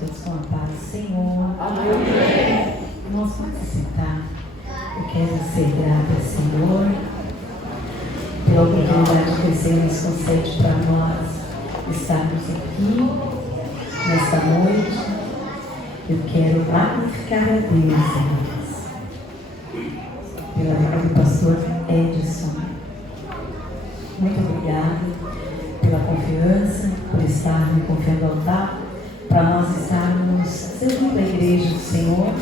todos com a paz do Senhor. Amém. Irmãos, pode se sentar. Eu quero ser grata, Senhor, pela oportunidade que o Senhor nos concede para nós estarmos aqui nesta noite. Eu quero magnificar a Deus, irmãos, pela vida do pastor Edson. Muito obrigada pela confiança, por estar me confiando ao altar, para nós estarmos servindo a igreja do Senhor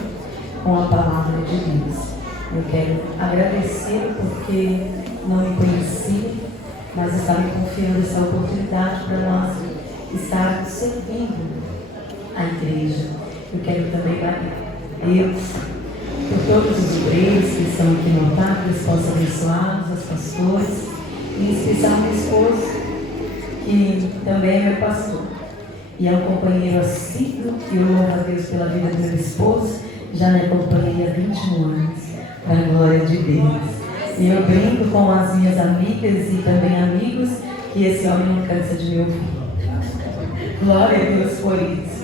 com a palavra de Deus. Eu quero agradecer porque não me conheci, mas está me confiando essa oportunidade para nós estarmos servindo a igreja. Eu quero também dar a Deus por todos os obreiros que estão aqui no altar, que Deus possa abençoá-los, os pastores, e em especial meu esposo, que também é meu pastor. E é um companheiro assíduo, que eu louvo a Deus pela vida do meu esposo, já me acompanhei há 21 anos, para a glória de Deus. E eu brinco com as minhas amigas e também amigos, que esse homem não cansa de me ouvir. Glória a Deus por isso.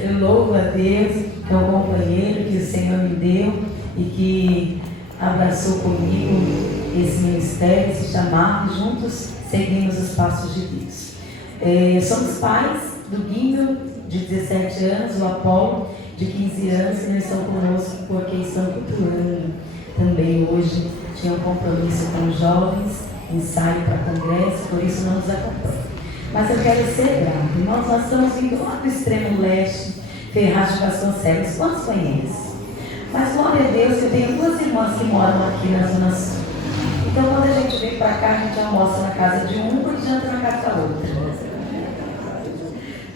Eu louvo a Deus, que é um companheiro que o Senhor me deu e que abraçou comigo esse ministério, esse chamado, juntos seguimos os passos de Deus. Somos pais do Guindo, de 17 anos, o Apolo, de 15 anos, que eles estão conosco porque estão cultuando também hoje. Tinha um compromisso com os jovens, ensaio para congresso, por isso não nos acompanha. Mas eu quero ser grata. Nós estamos vindo lá do extremo leste, Ferraz de Vasconcelos. Quantos conhecem? Mas glória a Deus, eu tenho duas irmãs que moram aqui na Zona Sul. Então quando a gente vem para cá, a gente almoça na casa de uma e janta na casa da outra.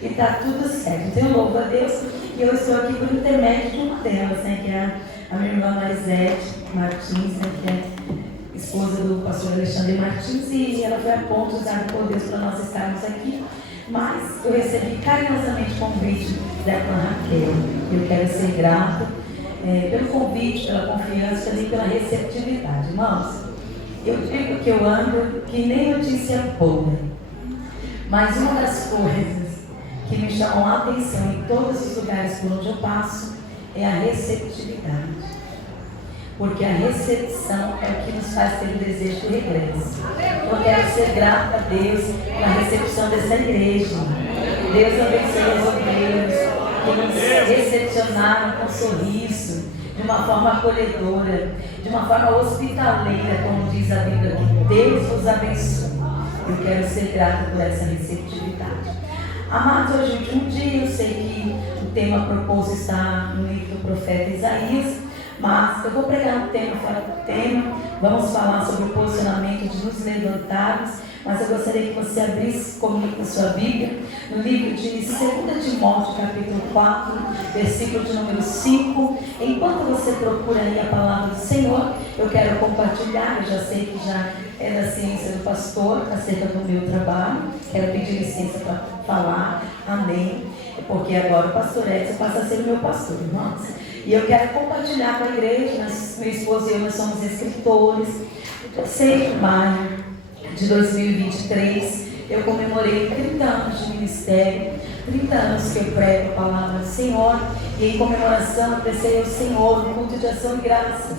E está tudo certo. Então eu louvo a Deus e eu estou aqui por intermédio de uma delas, né, que é a minha irmã Marisete Martins, né, que é esposa do pastor Alexandre Martins, e ela foi a ponto usada por Deus para nós estarmos aqui. Mas eu recebi carinhosamente o convite da irmã Raquel. Eu quero ser grata pelo convite, pela confiança e pela receptividade. Irmãos, eu digo que eu ando que nem notícia boa, mas uma das coisas que me chamam a atenção em todos os lugares por onde eu passo é a receptividade. Porque a recepção é o que nos faz ter o desejo do regresso. Eu quero ser grata a Deus pela recepção dessa igreja. Deus abençoe os obreiros que nos recepcionaram com sorriso, de uma forma acolhedora, de uma forma hospitaleira, como diz a Bíblia aqui. Deus os abençoe. Eu quero ser grata por essa receptividade. Amados, hoje um dia eu sei que o tema proposto está no livro do profeta Isaías, mas eu vou pregar um tema fora do tema. Vamos falar sobre o posicionamento de nos levantarmos, mas eu gostaria que você abrisse comigo a sua Bíblia no livro de 2 Timóteo, capítulo 4, versículo de número 5. Enquanto você procura aí a palavra do Senhor, eu quero compartilhar. Eu já sei que já é da ciência do pastor acerca do meu trabalho. Quero pedir licença para falar, amém, porque agora o pastor Edson passa a ser o meu pastor, irmãos. E eu quero compartilhar com a igreja. Meu esposo e eu, nós somos escritores. Dia 6 de maio de 2023, eu comemorei 30 anos de ministério, 30 anos que eu prego a palavra do Senhor, e em comemoração eu prestei ao Senhor um culto de ação e graças.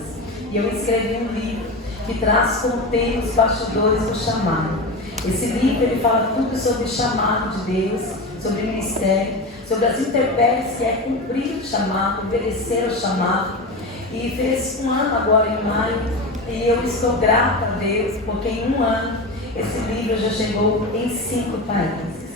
E eu escrevi um livro que traz como tema os bastidores do chamado. Esse livro ele fala tudo sobre o chamado de Deus, sobre o ministério, sobre as intempéries que é cumprir o chamado, obedecer ao chamado. E fez um ano agora em maio, e eu estou grata a Deus, porque em um ano esse livro já chegou em 5 países,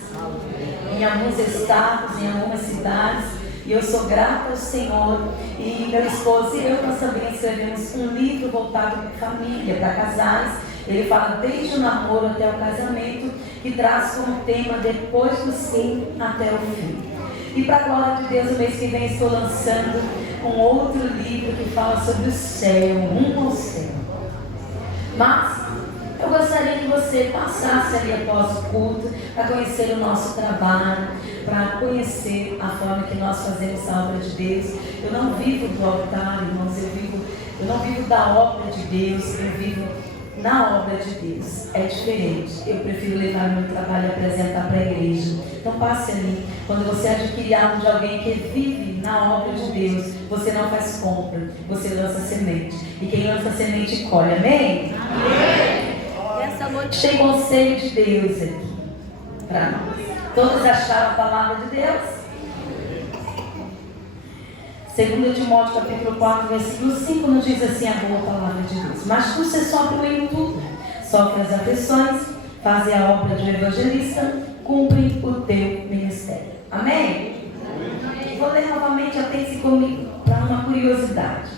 em alguns estados, em algumas cidades, e eu sou grata ao Senhor. E meu esposo e eu, nós também escrevemos um livro voltado para família, para casais. Ele fala desde o namoro até o casamento, que traz como tema depois do sim até o fim. E para a glória de Deus, o mês que vem estou lançando um outro livro que fala sobre o céu, rumo ao céu. Mas eu gostaria que você passasse ali após o culto para conhecer o nosso trabalho, para conhecer a forma que nós fazemos a obra de Deus. Eu não vivo do altar, irmãos, eu não vivo da obra de Deus, eu vivo na obra de Deus é diferente. Eu prefiro levar meu trabalho e apresentar para a igreja. Então passe ali. Quando você adquirir algo de alguém que vive na obra de Deus, você não faz compra, você lança semente. E quem lança semente colhe. Amém? Amém. E essa noite tem conselho de Deus aqui para nós. Todos acharam a palavra de Deus? 2 Timóteo capítulo 4, versículo 5 nos diz assim a boa palavra de Deus: mas tu se sofre em tudo, sofre as aflições, faz a obra de evangelista, cumpre o teu ministério. Amém? Vou ler novamente, atente comigo para uma curiosidade.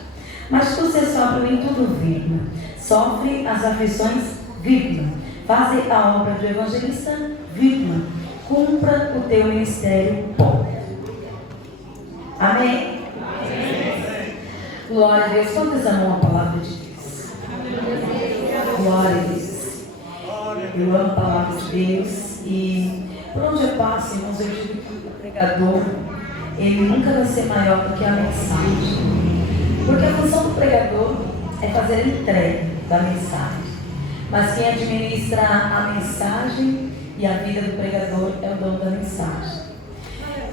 Mas tu se sofre em tudo, vírgula, sofre as aflições, vírgula, faz a obra de evangelista, vírgula, cumpra o teu ministério, ponto. Amém? Glória a Deus. Quantos amam a palavra de Deus? Glória a Deus. Eu amo a palavra de Deus. E por onde eu passo, irmãos, eu digo que o pregador, ele nunca vai ser maior do que a mensagem. Porque a função do pregador é fazer a entrega da mensagem. Mas quem administra a mensagem e a vida do pregador é o dono da mensagem.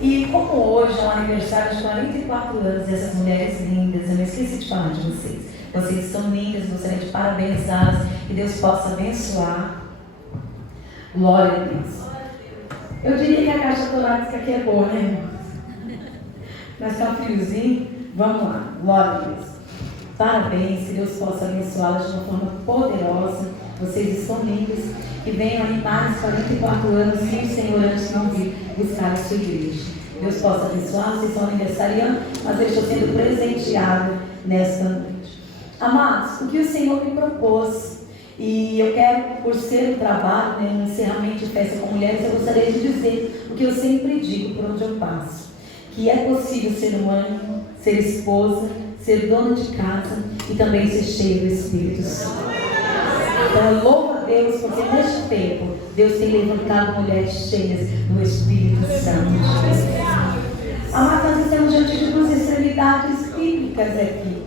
E como hoje é um aniversário de 44 anos dessas mulheres lindas, eu não esqueci de falar de vocês. Vocês são lindas, gostaria de parabenizá-las, que Deus possa abençoar. Glória a Deus. Eu diria que a caixa torácica aqui é boa, né, irmãos? Mas tá um friozinho, vamos lá. Glória a Deus. Parabéns, que Deus possa abençoá-las de uma forma poderosa. Vocês estão lindas. Que venham aí mais 44 anos que o Senhor antes não vir buscar a sua igreja. Deus possa abençoar, vocês estão aniversariando, mas eu estou sendo presenteado nesta noite. Amados, o que o Senhor me propôs, e eu quero, por ser um trabalho, um encerramento de festa com mulheres, eu gostaria de dizer o que eu sempre digo por onde eu passo: que é possível ser mãe, ser esposa, ser dona de casa e também ser cheio do Espírito Santo. Então, louvo a Deus, porque neste tempo, Deus tem levantado mulheres cheias do Espírito Santo. Amados, nós estamos diante de duas extremidades bíblicas aqui.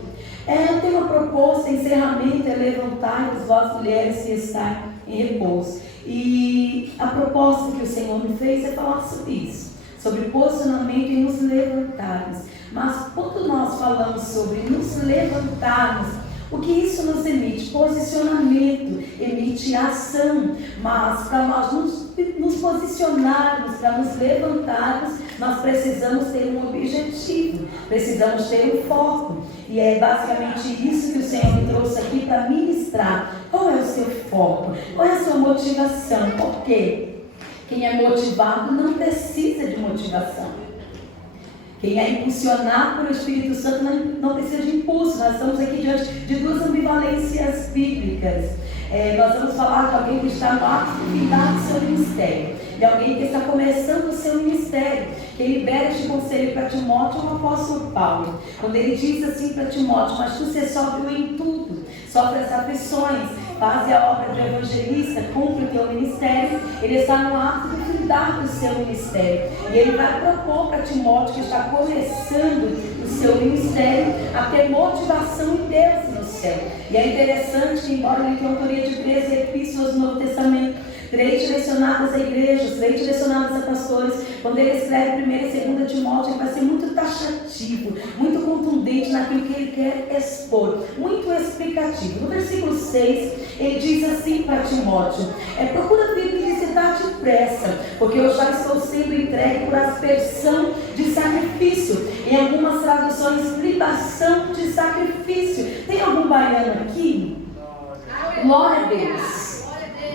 O tema proposto, encerramento, é levantai-vos, vós mulheres que estáis em repouso. E a proposta que o Senhor me fez é falar sobre isso, sobre posicionamento e nos levantarmos. Mas quando nós falamos sobre nos levantarmos, o que isso nos emite? Posicionamento, emite ação. Mas para nós nos posicionarmos, para nos levantarmos, nós precisamos ter um objetivo, precisamos ter um foco. E é basicamente isso que o Senhor me trouxe aqui para ministrar. Qual é o seu foco? Qual é a sua motivação? Por quê? Quem é motivado não precisa de motivação. Quem é impulsionado pelo Espírito Santo não precisa de impulso. Nós estamos aqui diante de duas ambivalências bíblicas. Nós vamos falar de alguém que está no ato final do seu ministério, e alguém que está começando o seu ministério. Quem libera este conselho para Timóteo é o apóstolo Paulo, quando ele diz assim para Timóteo: mas tu se sofre em tudo, sofre as aflições, faz a obra de evangelista, cumpre o teu ministério. Ele está no ato de cuidar do seu ministério, e ele vai propor para Timóteo, que está começando o seu ministério, a ter motivação em Deus no céu. E é interessante que, embora ele tenha autoria de 13 epístolas no Novo Testamento, 3 direcionadas a igrejas, 3 direcionadas a pastores, quando ele escreve 1 e 2 Timóteo, ele vai ser muito taxativo, muito contundente naquilo que ele quer expor, muito explicativo. No versículo 6, ele diz assim para Timóteo: procura vir me visitar depressa, porque eu já estou sendo entregue por aspersão de sacrifício. Em algumas traduções, libação de sacrifício. Tem algum baiano aqui? Glória a Deus.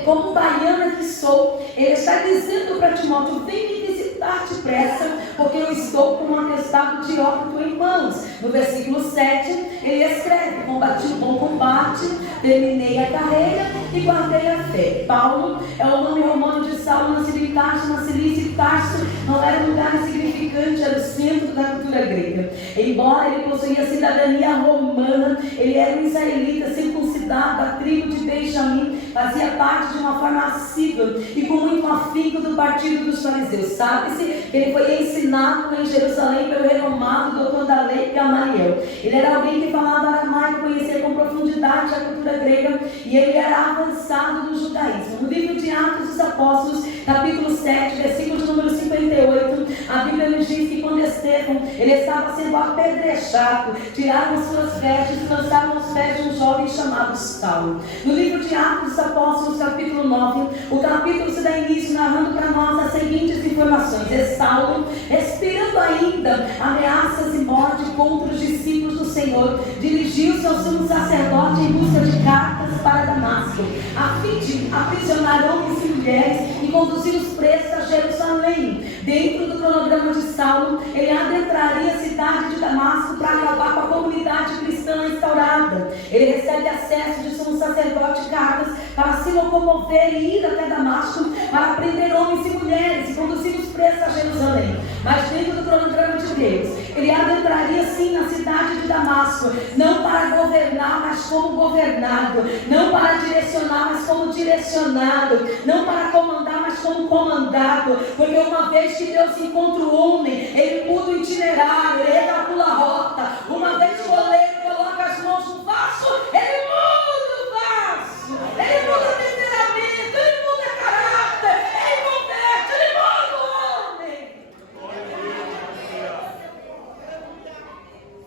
Como baiana que sou, ele está dizendo para Timóteo: vem me visitar depressa, porque eu estou com um atestado de óbito em mãos. No versículo 7, ele escreve: combati o bom combate, terminei a carreira e guardei a fé. Paulo é o nome romano de Saulo, nascido em Tarso, na Cilícia, e Tarso não era um lugar insignificante, era o centro da cultura grega. Embora ele possuía cidadania romana, ele era um israelita circuncidado da tribo de Benjamim, fazia parte de uma forma assídua e com muito afinco do partido dos fariseus. Sabe-se que ele foi ensinado em Jerusalém pelo renomado doutor da lei Gamaliel. Ele era alguém que falava aramaico, conhecia com profundidade a cultura grega e ele era avançado no judaísmo. No livro de Atos dos Apóstolos, capítulo 7, versículo de número 58, a Bíblia nos diz que quando Estevão, ele estava sendo apedrejado, tiraram suas vestes e lançaram os pés de um jovem chamado Saulo. No livro de Atos dos Apóstolos, capítulo 9, o capítulo se dá início narrando para nós as seguintes informações. Saulo, respirando ainda ameaças e morte contra os discípulos do Senhor, dirigiu-se ao sumo sacerdote em busca de cartas para Damasco, a fim de aprisionar homens e mulheres e conduzir os presos a Jerusalém. Dentro do cronograma de Saulo, ele adentraria a cidade de Damasco para acabar com a comunidade cristã instaurada. Ele recebe acesso de sumo sacerdote e cartas para se locomover e ir até Damasco para prender homens e mulheres e conduzir os presos a Jerusalém. Mas dentro do cronograma de Deus, ele adentraria sim na cidade de Damasco, não para governar, mas como governado, não para direcionar, mas como direcionado, não para comandar, mas como comandado, porque uma vez que Deus encontra o homem, ele muda o itinerário, ele recalcula a rota. Uma vez que o oleiro coloca as mãos no vaso, ele muda o vaso, ele muda o temperamento, ele muda caráter, ele converte, ele muda o homem.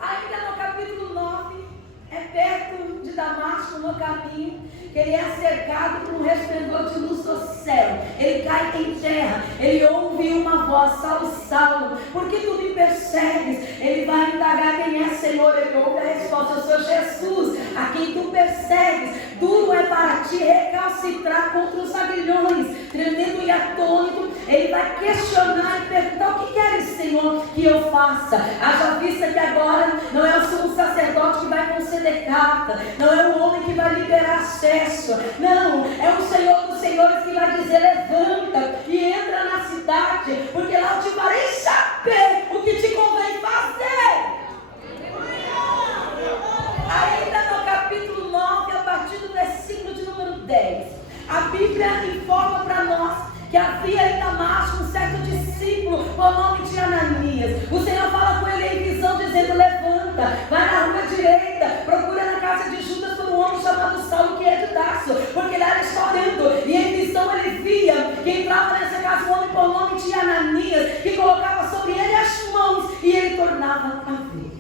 Ainda no capítulo 9, é perto de Damasco, no caminho, que ele é cercado por um resplendor de luz do céu. Ele cai em terra, ele ouve uma voz: Saulo, Saulo, por que tu me persegues? Ele vai indagar quem é Senhor. Ele ouve a resposta: eu sou Jesus, a quem tu persegues. Duro é para ti recalcitrar contra os aguilhões. Tremendo e atônito, ele vai questionar e perguntar: o que queres, Senhor, que eu faça? Haja vista que agora não é o sumo sacerdote que vai conceder carta, não é o homem que vai liberar acesso, não, é o Senhor dos Senhores que vai dizer: levanta e entra na cidade, porque lá eu te farei saber o que te convém fazer. Ainda no capítulo 9, a partir do versículo de número 10, a Bíblia informa para nós que havia em Damasco um certo discípulo com o nome de Ananias. O Senhor fala com ele em visão, dizendo: levanta, vai na rua direita, procura na casa de Judas por um homem chamado Saulo, que é de Tarso, porque ele era escolhido. E em visão ele via que entrava nessa casa um homem com o nome de Ananias, que colocava sobre ele as mãos e ele tornava a ver.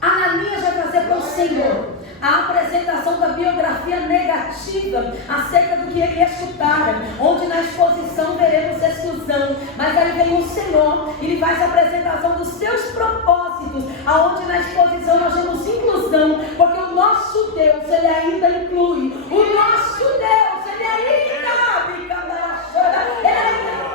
Ananias vai trazer para o Senhor a apresentação da biografia negativa acerca do que ele escutara, onde na exposição veremos exclusão, mas aí vem o Senhor e ele faz a apresentação dos seus propósitos, aonde na exposição nós vemos inclusão, porque o nosso Deus, ele ainda inclui, o nosso Deus, ele ainda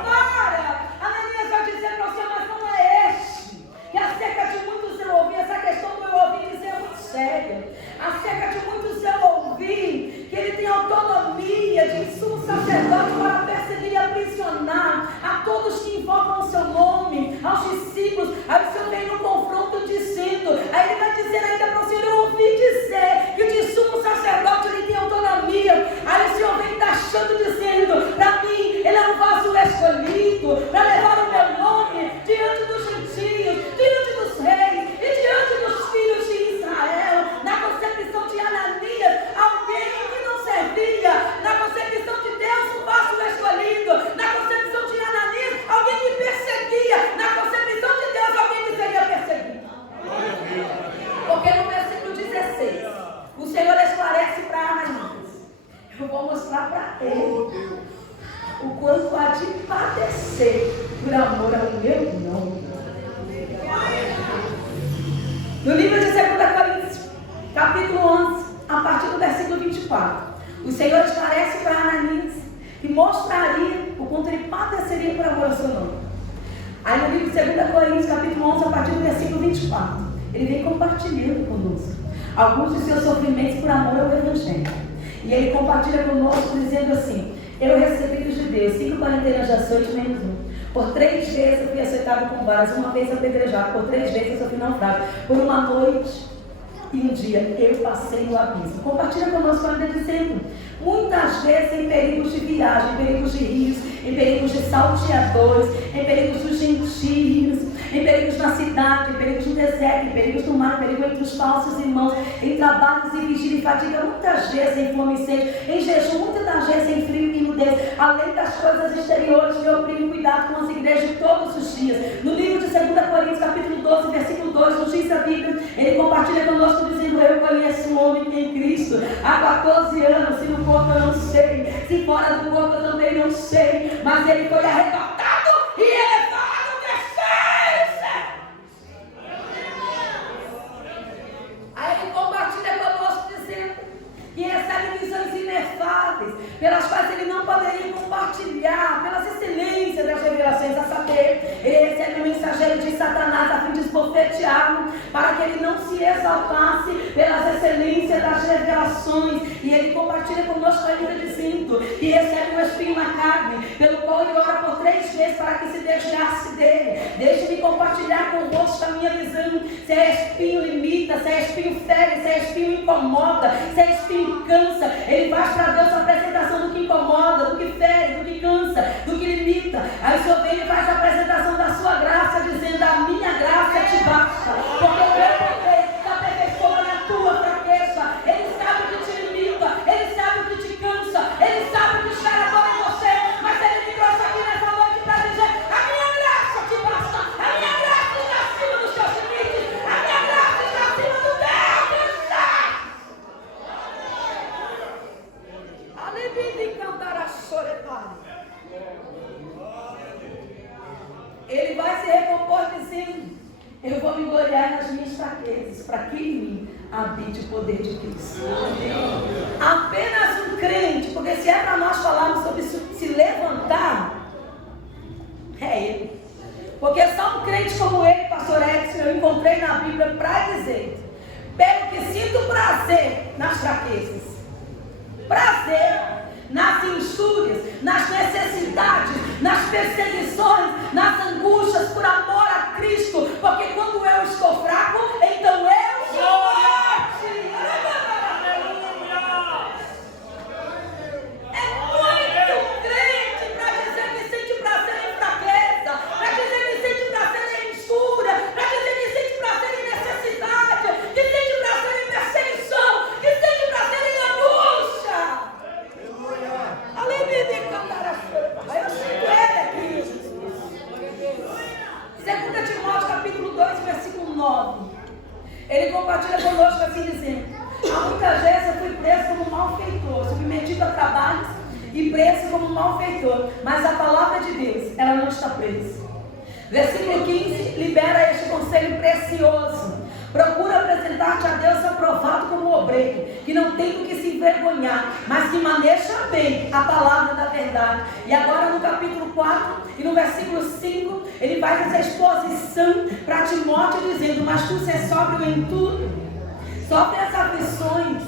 para. Ananias vai dizer para o Senhor: mas não é este, que acerca de muitos eu ouvi, essa questão do eu ouvi dizer é muito séria. Acerca de muitos eu ouvi que ele tem autonomia de sumo sacerdote para perseguir e aprisionar a todos que invocam o seu nome, aos discípulos. Aí o Senhor vem no confronto dizendo, aí ele vai dizer ainda para o Senhor: eu ouvi dizer que o de sumo sacerdote ele tem autonomia. Aí o Senhor vem taxando, dizendo: para mim ele é um vaso escolhido para levar o meu nome diante dos gentios, diante dos reis e diante dos filhos de Israel. Na concepção de Ananias, alguém que não servia. Na concepção de Deus, um vaso escolhido. Na concepção de Ananias, alguém que perseguia. Na concepção de Deus, alguém que seria perseguido. Porque no versículo 16, o Senhor esclarece para Ananias: eu vou mostrar para ele o quanto há de padecer por amor ao meu nome. No livro de 2 Coríntios, capítulo 11, a partir do versículo 24, o Senhor esclarece para Ananias e mostraria o quanto ele padeceria por amor ao seu nome. Aí no livro de 2 Coríntios, capítulo 11, a partir do versículo 24, ele vem compartilhando conosco alguns de seus sofrimentos por amor ao Evangelho. E ele compartilha conosco dizendo assim: eu recebi dos judeus 5 quarentenas de açoite menos 1. Por 3 vezes eu fui açoitado com varas, uma vez apedrejado, por 3 vezes eu sofri naufrágio. Por uma noite e um dia eu passei no abismo. Compartilha conosco ainda dizendo, muitas vezes em perigos de viagem, em perigos de rios, em perigos de salteadores, em perigos dos gentios, em perigos na cidade, em perigos no deserto, em perigos no mar, em perigo entre os falsos irmãos, em trabalhos e vigília e fadiga, muitas vezes em fome e sede, em jejum, muitas das vezes em frio e nudez, além das coisas exteriores, me oprime, cuidado com as igrejas todos os dias. No livro de 2 Coríntios, capítulo 12, versículo 2, nos diz a Bíblia, ele compartilha conosco dizendo, eu conheço um homem que em Cristo há 14 anos, se no corpo eu não sei, se fora do corpo eu também não sei, mas ele foi arrebatado e elevado ao terceiro céu. Aí ele compartilha conosco dizendo que recebe visões inefáveis, pelas quais ele não poderia compartilhar, pelas excelências das revelações, a saber, ele recebe o mensageiro de Satanás a fim de esbofeteá-lo, para que ele não se exaltasse pelas excelências das revelações. E ele compartilha conosco ainda dizendo que recebe um espinho na carne, pelo qual ele ora por 3 vezes para que se desviasse dele. Deixe-me compartilhar convosco a minha visão. Se é espinho limita, se é espinho fere, se é espinho incomoda, se é espinho cansa, ele faz para Deus a apresentação do que incomoda, do que fere, do que cansa, do que limita. Aí o Senhor vem e faz a apresentação da sua graça, dizendo, a minha graça te basta, porque o meu poder se aperfeiçoa na tua fraqueza. Ele sabe o que te limita, ele sabe o que te cansa, ele sabe o que gera dor em você, mas ele me trouxe aqui nessa noite para dizer, a minha graça te basta, a minha graça está acima dos teus limites, a minha graça está acima do teu cansaço. Ele vai se recompor dizendo, eu vou me gloriar nas minhas fraquezas, para que em mim habite o poder de Cristo. Apenas um crente, porque se é para nós falarmos sobre se levantar, é ele. Porque só um crente como ele, pastor Edson, eu encontrei na Bíblia para dizer, pelo que sinto prazer nas fraquezas, prazer nas injúrias, nas necessidades, nas perseguições, nas angústias, por amor a Cristo, porque quando eu estou fraco, então eu sou forte. É muito crente para dizer que sente prazer em fraqueza, para dizer que sente prazer em injúria, para dizer que sente prazer em necessidade, que sente prazer em perseguição, que sente prazer em angústia. Eu sinto ele aqui. 2 Timóteo capítulo 2, versículo 9. Ele compartilha conosco assim dizendo, há muitas vezes eu fui preso como malfeitor, submetido a trabalhos e preso como malfeitor, mas a palavra de Deus, ela não está presa. Versículo 15, libera este conselho precioso. Procura apresentar-te a Deus aprovado como obreiro, que não tem do que se envergonhar, mas que maneja bem a palavra da verdade. E agora no capítulo 4 e no versículo 5, ele faz essa exposição para Timóteo dizendo, mas tu se sóbrio em tudo, sofre as aflições,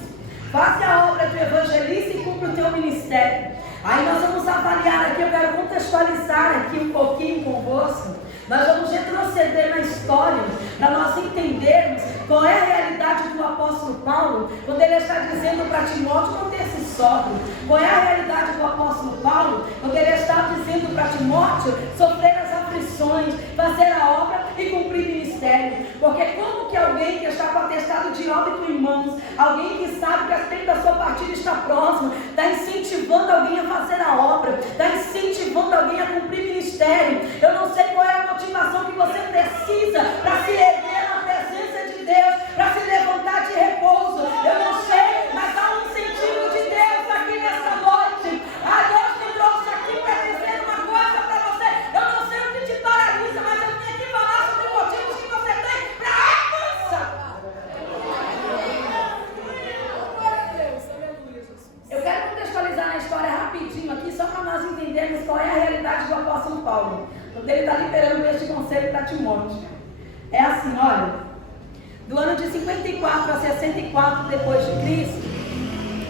faça a obra de evangelista e cumpre o teu ministério. Aí nós vamos avaliar aqui, eu quero contextualizar aqui um pouquinho convosco. Nós vamos retroceder na história para nós entendermos qual é a realidade do apóstolo Paulo quando ele está dizendo para Timóteo manter-se sóbrio. Qual é a realidade do apóstolo Paulo quando ele está dizendo para Timóteo sofrer as aflições, fazer a obra e cumprir o ministério. Porque como que alguém que está com atestado de óbito em mãos, alguém que sabe que a tempo da sua partida está próximo, está incentivando alguém a fazer a obra, está incentivando alguém a cumprir o ministério? Eu não sei qual é a motivação que você precisa para se erguer na presença de Deus, para se levantar de repouso. Eu não sei, mas há um incentivo de Deus aqui nessa noite. Deus me trouxe aqui para dizer uma coisa para você. Eu não sei o que te paralisa, mas eu vim aqui falar sobre motivos que você tem para avançar. Eu quero contextualizar na história rapidinho aqui, só para nós entendermos qual é a realidade do apóstolo Paulo, quando ele está liberando este conselho para Timóteo. É assim, olha, do ano de 54 a 64 depois de Cristo,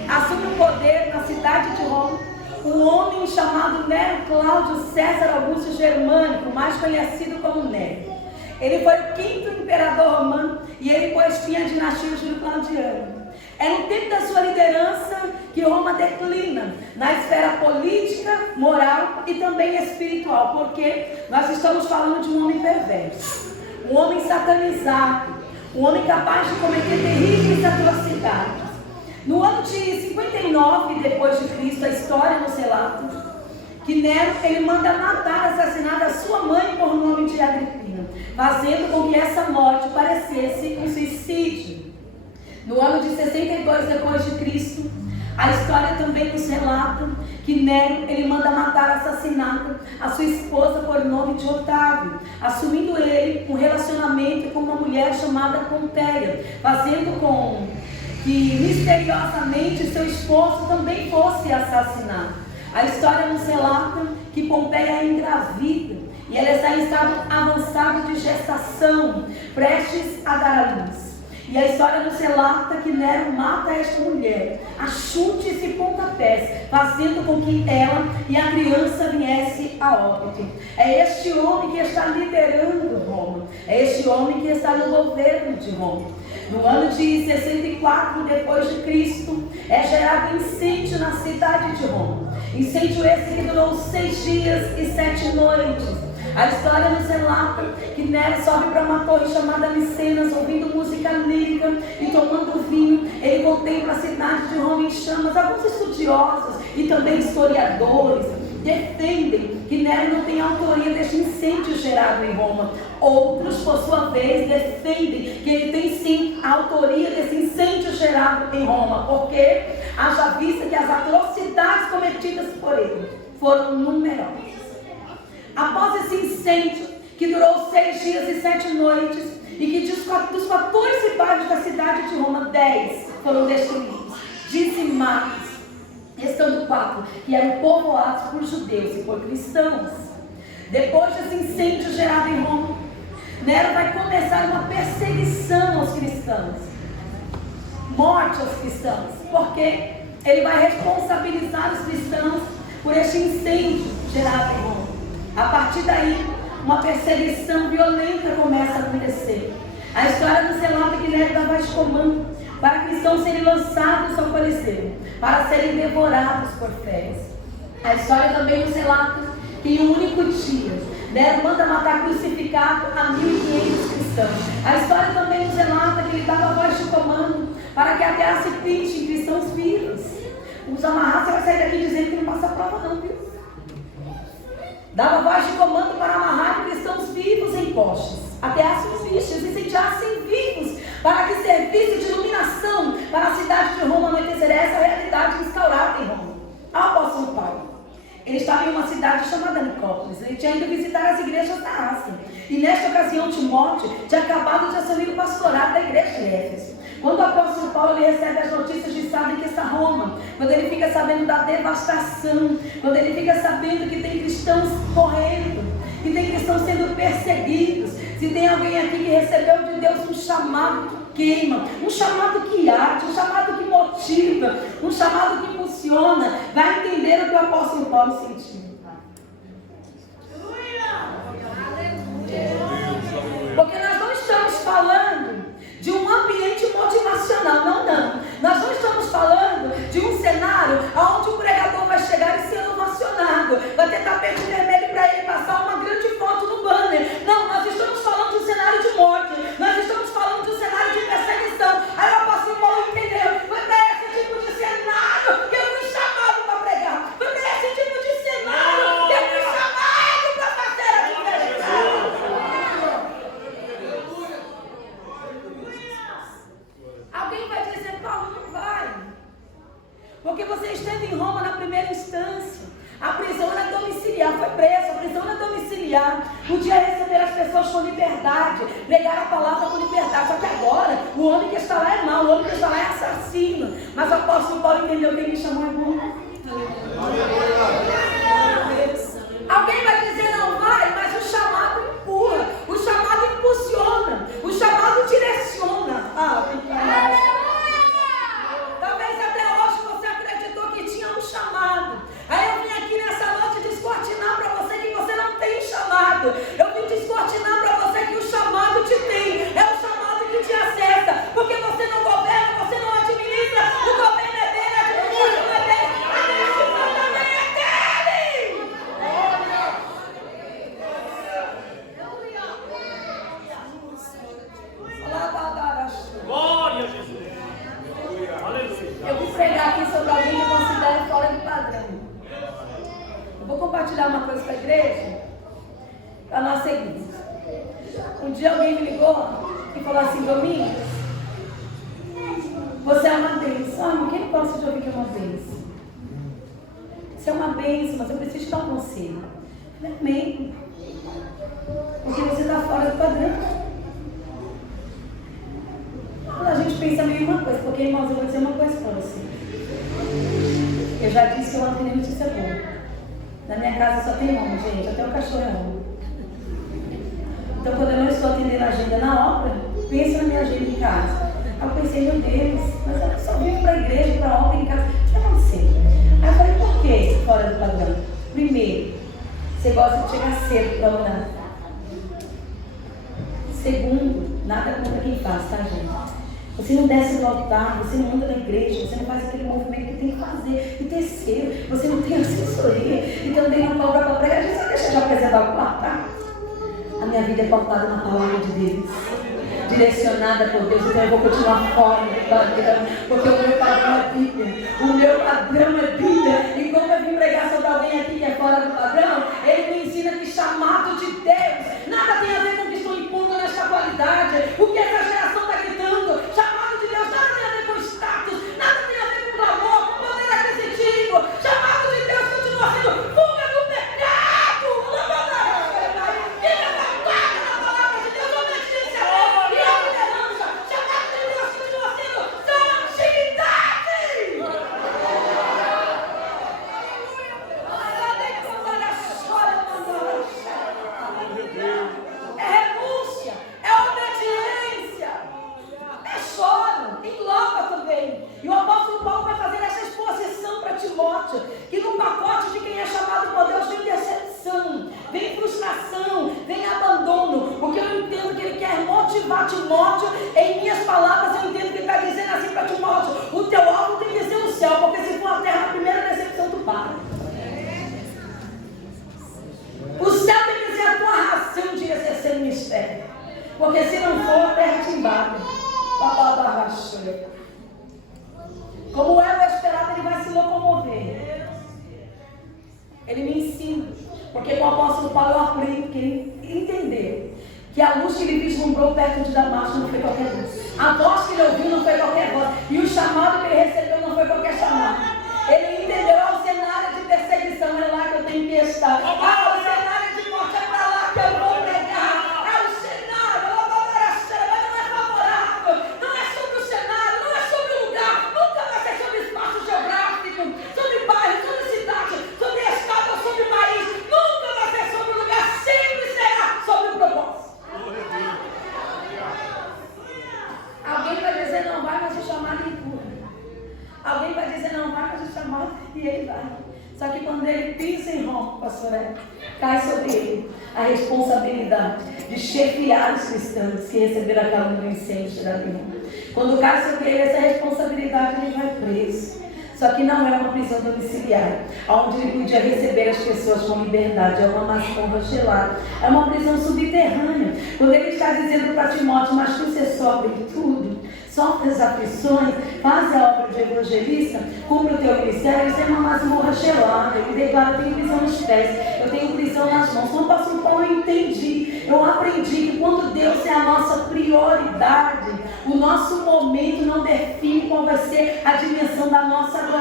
assume o poder na cidade de Roma um homem chamado Nero Cláudio César Augusto Germânico, mais conhecido como Nero. Ele foi o 5º imperador romano e ele pôs fim à dinastia Júlio-Claudiana. É no tempo da sua liderança que Roma declina na esfera política, moral e também espiritual, porque nós estamos falando de um homem perverso, um homem satanizado, um homem capaz de cometer terríveis atrocidades. No ano de 59 depois de Cristo, a história nos relata que Nero ele manda matar, assassinar a sua mãe por nome de Agripina, fazendo com que essa morte parecesse um suicídio. No ano de 62 depois de Cristo, a história também nos relata que Nero ele manda matar, assassinar a sua esposa por nome de Otávio, assumindo ele um relacionamento com uma mulher chamada Pompeia, fazendo com que misteriosamente seu esposo também fosse assassinado. A história nos relata que Pompeia é engravida e ela está em estado avançado de gestação, prestes a dar à luz. E a história nos relata que Nero mata esta mulher a chutes e pontapés, fazendo com que ela e a criança viesse a óbito. É este homem que está liderando Roma, é este homem que está no governo de Roma. No ano de 64 depois de Cristo, é gerado incêndio na cidade de Roma. Incêndio esse que durou 6 dias e 7 noites. A história nos relata que Nero sobe para uma torre chamada Micenas, ouvindo música lírica e tomando vinho. Ele contempla a cidade de Roma em chamas. Alguns estudiosos e também historiadores defendem que Nero não tem autoria deste incêndio gerado em Roma. Outros, por sua vez, defendem que ele tem sim a autoria desse incêndio gerado em Roma, porque haja vista que as atrocidades cometidas por ele foram numerosas. Após esse incêndio, que durou 6 dias e 7 noites, e que dos 14 bairros da cidade de Roma, 10 foram destruídos, dizimados, restando 4 que eram povoados por judeus e por cristãos. Depois desse incêndio gerado em Roma, Nero vai começar uma perseguição aos cristãos, morte aos cristãos, porque ele vai responsabilizar os cristãos por este incêndio gerado em Roma. A partir daí, uma perseguição violenta começa a acontecer. A história nos relata que Nero dava este comando para cristãos serem lançados ao Coliseu, para serem devorados por feras. A história também nos relata que em um único dia, Nero manda matar crucificado a 1.500 cristãos. A história também nos relata que ele dava a voz de comando para que a terra se pinte em cristãos vivos. Os amarrados, você vai sair daqui dizendo que não passa prova não, viu? Dava voz de comando para amarrar cristãos vivos em postes, até as vistas e sentassem vivos, para que servisse de iluminação para a cidade de Roma anoitecer. Essa realidade instaurada em Roma. O apóstolo Paulo, ele estava em uma cidade chamada Nicópolis. Ele tinha ido visitar as igrejas da Ásia. E nesta ocasião, Timóteo tinha acabado de assumir o pastorado da igreja de Éfeso. Quando o apóstolo Paulo ele recebe as notícias de Sábio que está Roma, quando ele fica sabendo da devastação, quando ele fica sabendo que tem cristãos morrendo, que tem cristãos sendo perseguidos, se tem alguém aqui que recebeu de Deus um chamado que queima, um chamado que arde, um chamado que motiva, um chamado que impulsiona, vai entender o que o apóstolo Paulo sentiu. Porque nós não estamos falando de um ambiente motivacional, não. Nós não estamos falando de um cenário onde o pregador vai chegar e ser ovacionado, vai ter tapete vermelho para ele passar uma grande foto no banner. Não, nós estamos falando de um cenário de morte, nós estamos falando de um cenário de perseguição. Aí o apóstolo Paulo entendeu, foi para esse tipo de cenário que eu fui chamado para pregar, foi para esse tipo de cenário que eu fui chamado para fazer a diferença. Alguém vai dizer, Paulo, não vai, porque você esteve em Roma na primeira instância. A prisão era domiciliar, foi preso, a prisão era domiciliar, podia receber as pessoas com liberdade, pregar a palavra com liberdade. Só que agora, o homem que está lá é mau, o homem que está lá é assassino. Mas o apóstolo Paulo entendeu, quem me chamou é bom. Alguém vai dizer não vai, mas o chamado empurra, o chamado impulsiona, o chamado direciona. Talvez até hoje você acreditou que tinha um chamado. Aí eu vim aqui nessa noite descortinar para você que você não tem chamado. Eu vim descortinar para você que o chamado te tem. É o chamado que te compartilhar uma coisa com a igreja? A nossa igreja. Um dia alguém me ligou e falou assim: Domingos, você é uma bênção. Ah, quem gosta de ouvir que é uma bênção? Você é uma bênção, mas eu preciso te dar um conselho. Eu falei: amém. Porque você está fora do padrão. Quando a gente pensa meio uma coisa, porque, irmãos, eu vou dizer uma coisa para você. Eu já disse que eu não tenho notícia boa. Na minha casa só tem homem, gente, até o cachorro é homem. Então, quando eu não estou atendendo a agenda na obra, pensa na minha agenda em casa. Aí eu pensei: meu Deus, mas eu só vivo para a igreja, para a obra em casa. O que aconteceu? Aí eu falei: por que fora do padrão? Primeiro, você gosta de chegar cedo para orar. Segundo, nada contra quem faz, tá, gente? Você não desce do altar, você não anda na igreja, você não faz aquele movimento que tem que fazer. E terceiro, você não tem assessoria e também não cobra para pregar. A gente só deixa de apresentar o quarto, tá? A minha vida é pautada na palavra de Deus, direcionada por Deus. Então eu vou continuar fora do padrão, porque o meu padrão é Bíblia. O meu padrão é Bíblia. E como eu vim pregar sobre alguém aqui que é fora do padrão, ele me ensina que chamado de Deus nada tem a ver com o que estou impondo nesta qualidade. O que essa geração está gritando? Chamado de Deus nada tem a ver com status, nada tem a ver com clamor, com poder aquisitivo. Chamado de Deus continua sendo fuga do pecado. Fica trancada na palavra de Deus, obediência a Deus e a liderança. Chamado de Deus continua sendo santidade. É renúncia, é obediência, é choro, engloba também. E o apóstolo Paulo vai fazer essa exposição para Timóteo, que no pacote de quem é chamado por Deus vem decepção, vem frustração, vem abandono, porque eu entendo que ele quer motivar Timóteo. Em minhas palavras, eu entendo que ele está dizendo assim para Timóteo: o teu alvo tem que ser o céu, porque se for a terra, a primeira decepção tu para. O céu tem que ser a tua ração de exercer o mistério, porque se não for, a terra te embate. Como é o esperado, ele vai se locomover. Ele me ensina, porque com o apóstolo Paulo eu aprendo que ele entendeu que a luz que ele vislumbrou perto de Damasco não foi qualquer luz. A voz que ele ouviu não foi qualquer voz. E o chamado que ele recebeu não foi qualquer chamado. Ele entendeu: é o cenário de perseguição, é lá que eu tenho que estar. Ah, o cenário de morte é para lá que eu vou pregar. É o cenário, mas não é favorável. Não é sobre o cenário, não é sobre o lugar. Nunca vai ser sobre espaço geográfico, sobre bairro, sobre cidade, sobre estado ou sobre país. Nunca vai ser sobre o lugar, sempre será sobre o propósito. Alguém vai dizer: não vai, mas o chamado empurra. Alguém vai dizer: não vai, mas o chamado, e ele vai. Só que quando ele pisa em Roma, pastor, cai sobre ele a responsabilidade de chefiar os cristãos que receberam a calma do incêndio de Davi. Quando cai sobre ele essa responsabilidade, ele vai preso. Só que não é uma prisão domiciliar, onde ele podia receber as pessoas com liberdade. É uma mascomba gelada, é uma prisão subterrânea. Quando ele está dizendo para Timóteo: mas tu se sofre em tudo, sofre as aflições, faz a obra de evangelista, cumpre o teu ministério. Isso é uma masmorra gelada. Ele declara: eu tenho prisão nos pés, eu tenho prisão nas mãos. Quando o apóstolo Paulo, eu entendi, eu aprendi que quando Deus é a nossa prioridade, o nosso momento não define qual vai ser a dimensão da nossa adoração.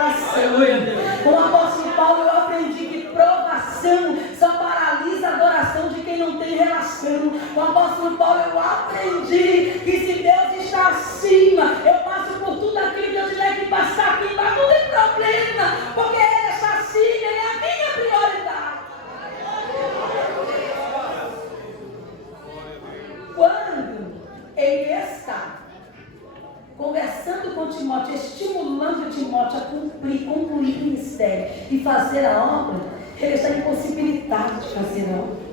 Com o apóstolo Paulo, eu aprendi que provação só paralisa a adoração de quem não tem relação. Com o apóstolo Paulo, eu aprendi que se Deus está acima, eu passo por tudo aquilo que eu tiver que passar aqui embaixo, não tem problema, porque Ele está acima, Ele é a minha prioridade. Quando Ele está conversando com Timóteo, estimulando Timóteo a concluir o ministério e fazer a obra, ele está impossibilitado de fazer a obra.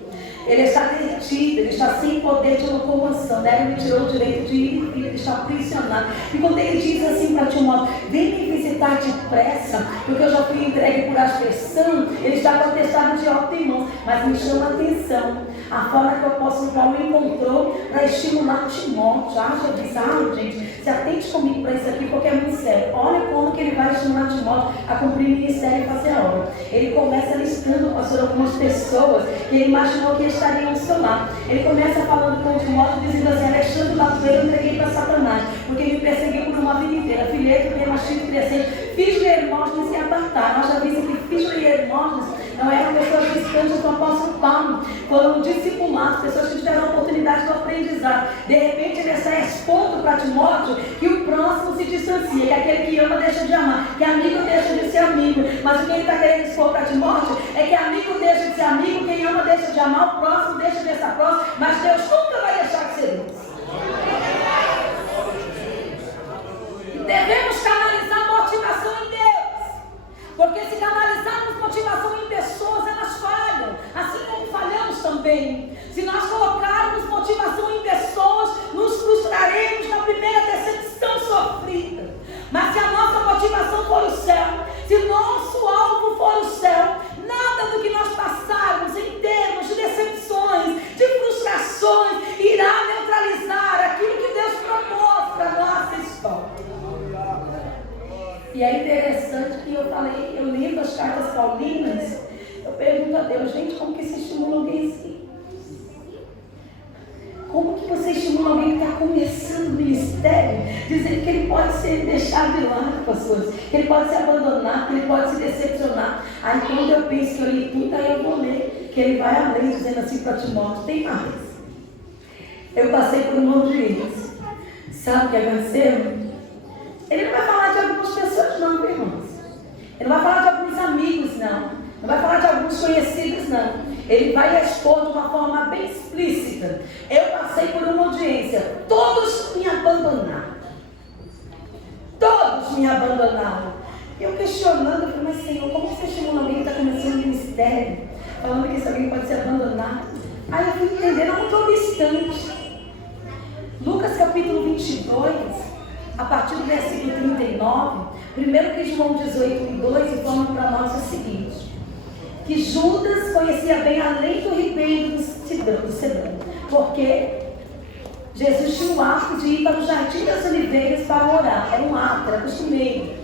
Ele está detido, ele está sem poder de locomoção, né? Ele me tirou o direito de ir e vir, ele está aprisionado. E quando ele diz assim para Timóteo: vem me visitar depressa, porque eu já fui entregue por aspersão, ele está com atestado de óbito em mãos. Mas me chama a atenção a forma que o apóstolo Paulo encontrou para estimular Timóteo. Acha bizarro, gente? se atente comigo para isso aqui, porque é muito sério. Olha como que ele vai estimular Timóteo a cumprir o ministério e fazer a obra. Ele começa listando, pastor, algumas pessoas que ele imaginou que estariam ao seu lado. Ele começa falando com Timóteo, dizendo assim: Alexandre Latueiro eu entreguei para Satanás, porque me perseguiu por uma vida inteira. Fileto, Demastino, Crescente, Fígelo e Hermógenes se apartaram. Nós já vimos que Fígelo e Hermógenes não eram pessoas distantes do apóstolo Paulo, foram discipulados, pessoas que tiveram a oportunidade do aprendizado. De repente ele está expondo para Timóteo que o próximo se distancia, que aquele que ama deixa de amar, que amigo deixa de ser amigo. Mas o que ele está querendo expor para Timóteo é que amigo deixa de ser amigo, quem ama deixa de amar, o próximo deixa de ser próximo, mas Deus nunca vai deixar de ser Deus. E devemos canalizar motivação em Deus, porque se canalizarmos motivação em pessoas, elas falham, assim como falhamos também. Se nós colocarmos motivação em pessoas, nos frustraremos na primeira decepção sofrida. Mas se a nossa motivação for o céu, se nosso alvo for o céu, nada do que nós passarmos em termos de decepções, de frustrações, irá neutralizar aquilo que Deus propôs para a nossa história. E é interessante que eu lendo as cartas paulinas, eu pergunto a Deus: gente, como que se estimula alguém assim? Como que você estimula alguém que está começando o ministério, dizendo que ele pode ser deixado de lado, pastores, que ele pode ser abandonado, que ele pode se decepcionar? Aí quando eu penso que eu li tudo, aí eu vou ler, que ele vai além, dizendo assim para Timóteo: tem mais. Eu passei por um monte de isso. Sabe o que aconteceu? Ele não vai falar de algumas pessoas não, irmãos. Ele não vai falar de alguns amigos, não. Não vai falar de alguns conhecidos, não. Ele vai expor de uma forma bem explícita. Eu passei por uma audiência. Todos me abandonaram. Todos me abandonaram. Eu questionando, eu falei: mas Senhor, como você estimula alguém que está começando o ministério, falando que esse alguém pode ser abandonado? Aí eu fui entender, não muito obstante. Lucas capítulo 22, a partir do versículo 39, primeiro que João 18:2 informa para nós o seguinte: que Judas conhecia bem a lei do ribeiro do Cedrão, porque Jesus tinha o hábito de ir para o jardim das oliveiras para orar. Era um hábito, era costumeiro.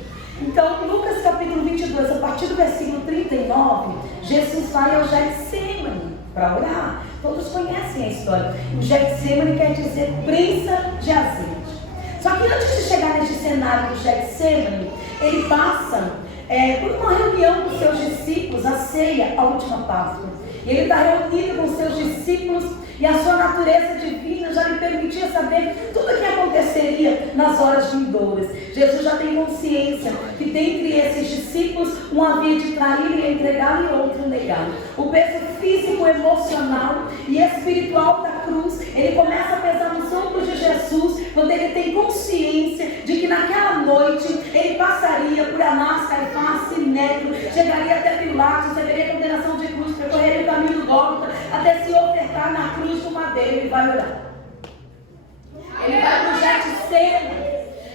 Então, Lucas capítulo 22, a partir do versículo 39, Jesus vai ao Getsemane para orar. Todos conhecem a história. O Getsemane quer dizer prensa de azeite. Só que antes de chegar nesse cenário do Getsemane, ele passa por uma reunião com seus discípulos, a ceia, a última Páscoa. Ele está reunido com seus discípulos e a sua natureza divina já lhe permitia saber tudo o que aconteceria nas horas vindouras. Jesus já tem consciência que dentre esses discípulos, um havia de trair e entregá-lo e outro negá-lo. O peso físico, emocional e espiritual da cruz, ele começa a pesar nos ombros de Jesus, quando ele tem consciência de que naquela noite ele passaria por Anás, Caifás, Sinédrio, chegaria até Pilatos, receberia condenação de cruz, percorreria o caminho do Gólgota, até se ofertar na cruz do madeiro. Ele vai orar. Ele vai para o Getsemane.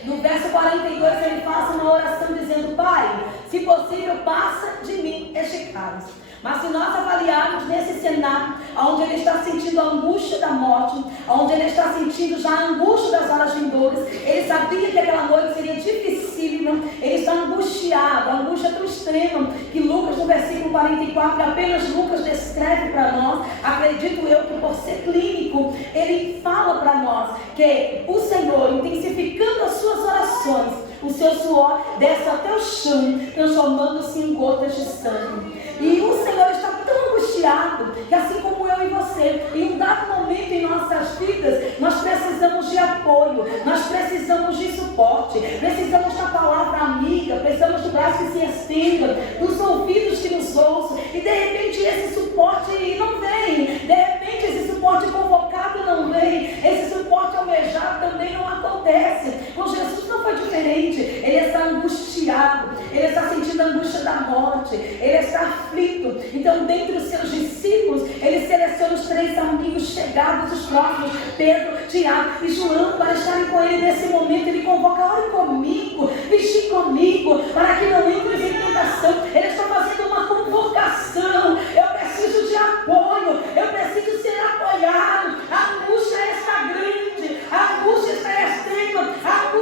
No verso 42 ele faz uma oração dizendo: Pai, se possível, passa de mim este cálice. Mas se nós avaliarmos nesse cenário, onde ele está sentindo a angústia da morte, onde ele está sentindo já a angústia das horas vindouras, ele sabia que aquela noite seria dificílima, ele está angustiado, a angústia tão extrema, que Lucas, no versículo 44, apenas Lucas descreve para nós. Acredito eu que por ser clínico, ele fala para nós que o Senhor, intensificando as suas orações, o seu suor desce até o chão, transformando-se em gotas de sangue. E o Senhor está tão angustiado que, assim como eu e você, em um dado momento em nossas vidas, nós precisamos de apoio, nós precisamos de suporte, precisamos da palavra amiga, precisamos do braço que se estenda, dos ouvidos que nos ouçam. E de repente esse suporte não vem, de repente esse suporte convocado não vem, esse suporte almejado também não acontece. Com Jesus não foi diferente. Ele está angustiado, ele está sentindo a angústia da morte, ele está aflito. Então, dentre os seus discípulos, ele seleciona os 3 amigos chegados, os próximos, Pedro, Tiago e João, para estarem com ele nesse momento. Ele convoca: ore comigo, vigie comigo, para que não entres em tentação. Ele está fazendo uma convocação. Eu preciso de apoio, eu preciso ser apoiado. A angústia está grande, a angústia está extrema, a angústia